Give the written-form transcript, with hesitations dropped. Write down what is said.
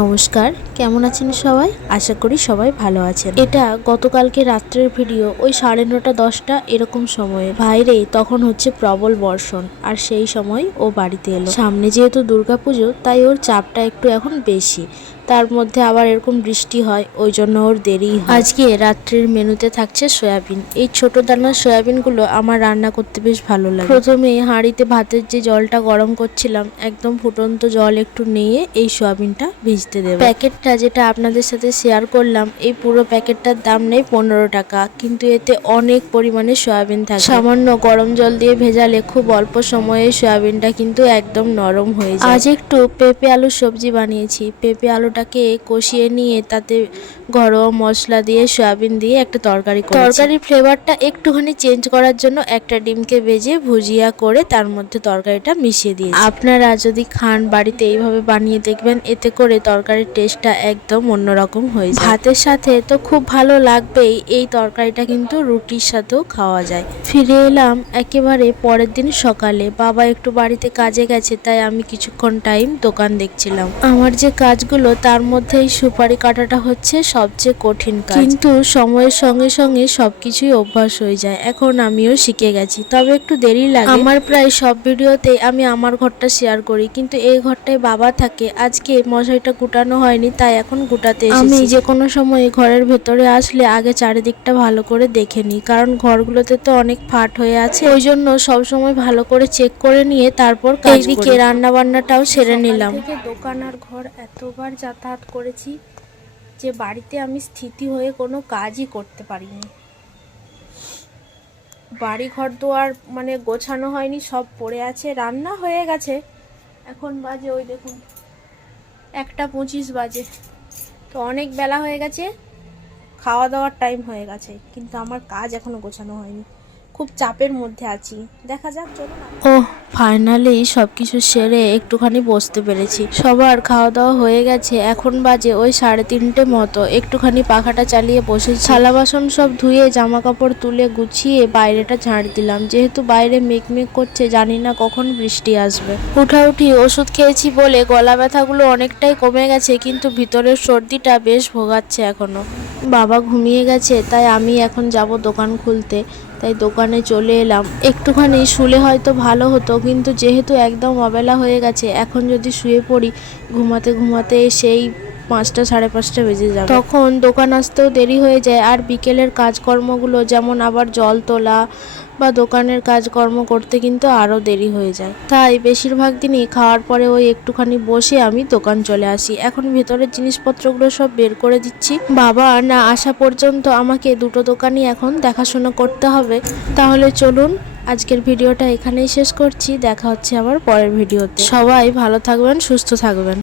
নমস্কার, কেমন আছেন সবাই? আশা করি সবাই ভালো আছেন। এটা গতকালকে রাত্রের ভিডিও, ওই 9:30-10টা এরকম সময়ে। বাইরে তখন হচ্ছে প্রবল বর্ষণ, আর সেই সময় ও বাড়িতে এলো। সামনে যেহেতু দুর্গাপুজো, তাই ওর চাপটা একটু এখন বেশি। তার মধ্যে আবার এরকম বৃষ্টি হয়, ওই জন্য ওর দেরি হয়। আজকে রাত্রের মেনুতে থাকছে সয়াবিন। এই ছোট দানার সয়াবিনগুলো আমার রান্না করতে বেশ ভালো লাগে। প্রথমে হাঁড়িতে ভাতের যে জলটা গরম করছিলাম, একদম ফুটন্ত জল একটু নিয়ে এই সয়াবিনটা ভিজতে দেব। প্যাকেটটা যেটা আপনাদের সাথে শেয়ার করলাম, এই পুরো প্যাকেটটার দাম নেই 15 টাকা, কিন্তু এতে অনেক পরিমাণে সয়াবিন থাকে। সামান্য গরম জল দিয়ে ভেজালে খুব অল্প সময়ে সয়াবিনটা কিন্তু একদম নরম হয়ে যায়। আজ একটু পেঁপে আলুর সবজি বানিয়েছি। পেঁপে আলুটাকে কষিয়ে নিয়ে তাতে ঘরোয়া মশলা দিয়ে সয়াবিন দিয়ে একটা তরকারি করেছি। তরকারির ফ্লেভারটা একটুখানি চেঞ্জ করার জন্য একটা ডিমকে ভেজে ভুজিয়া করে তার মধ্যে তরকারিটা মিশিয়ে দিয়েছি। আপনারা যদি খান বাড়িতে এইভাবে বানিয়ে দেখবেন, এতে করে তরকারির টেস্টটা একদম অন্যরকম হয়ে যায়। ভাতের সাথে তো খুব ভালো লাগবেই, এই তরকারিটা কিন্তু রুটির সাথেও খাওয়া যায়। ফিরে এলাম একেবারে পরের দিন সকালে। বাবা একটু বাড়িতে কাজে গেছে, তাই আমি কিছুক্ষণ টাইম দোকান দেখছিলাম। আমার যে কাজগুলো, তার মধ্যে এই সুপারি কাটাটা হচ্ছে সবচেয়ে কঠিন কাজ, কিন্তু সময়ের সঙ্গে সঙ্গে সবকিছুই অভ্যাস হয়ে যায়। এখন আমিও শিখে গেছি, তবে একটু দেরি লাগে। আমার প্রায় সব ভিডিওতে আমি আমার ঘরটা শেয়ার করি, কিন্তু এই ঘরটায় বাবা থাকে। আজকে মশারিটা গুটানো হয়নি, তাই এখন গুটাতে এসেছি। আমি যে কোনো সময় ঘরের ভেতরে আসলে আগে চারিদিকটা ভালো করে দেখে নিই, কারণ ঘরগুলোতে তো অনেক ফাট হয়ে আছে, ওই জন্য সবসময় ভালো করে চেক করে নিয়ে তারপর এইদিকে রান্না বান্নাটাও সেরে নিলাম। দোকান আর ঘর এতবার যাতায়াত করেছি যে বাড়িতে আমি স্থিতি হয়ে কোনো কাজই করতে পারিনি। বাড়ি ঘর দোয়ার মানে গোছানো হয়নি, সব পড়ে আছে। রান্না হয়ে গেছে, এখন বাজে ওই দেখুন 1:25 বাজে, তো অনেক বেলা হয়ে গেছে, খাওয়া দাওয়ার টাইম হয়ে গেছে, কিন্তু আমার কাজ এখনো গোছানো হয়নি। খুব চাপের মধ্যে আছি, দেখা যাক। চলুন। ফাইনালি সবকিছু সেরে একটুখানি বসতে পেরেছি। সবার খাওয়া দাওয়া হয়ে গেছে, এখন বাজে ওই 3:30 মতো। একটুখানি পাখাটা চালিয়ে বসেছি। থালা বাসন সব ধুয়ে জামা কাপড় তুলে গুছিয়ে বাইরেটা ঝাড় দিলাম। যেহেতু বাইরে মেঘমেঘ করছে, জানি না কখন বৃষ্টি আসবে। উঠাউঠি ওষুধ খেয়েছি বলে গলা ব্যথাগুলো অনেকটাই কমে গেছে, কিন্তু ভিতরের সর্দিটা বেশ ভোগাচ্ছে এখনো। বাবা ঘুমিয়ে গেছে, তাই আমি এখন যাব দোকান খুলতে। তাই দোকানে চলে এলাম। একটুখানি শুলে হয়তো ভালো হতো, কিন্তু যেহেতু একদম অবেলা হয়ে গেছে, এখন যদি শুয়ে পড়ি ঘুমাতে ঘুমাতে সেই 5টা 5:30 বেজে যাবে। তখন দোকান আসতেও দেরি হয়ে যায়, আর বিকেলের কাজকর্মগুলো যেমন আবার জল তোলা বা দোকানের কাজকর্ম করতে কিন্তু আরও দেরি হয়ে যায়। তাই বেশিরভাগ দিনই খাওয়ার পরে ওই একটুখানি বসে আমি দোকান চলে আসি। এখন ভেতরের জিনিসপত্রগুলো সব বের করে দিচ্ছি। বাবা না আসা পর্যন্ত আমাকে দুটো দোকানই এখন দেখাশোনা করতে হবে। তাহলে চলুন, আজকের ভিডিওটা এখানেই শেষ করছি। দেখা হচ্ছে আবার পরের ভিডিওতে। সবাই ভালো থাকবেন, সুস্থ থাকবেন।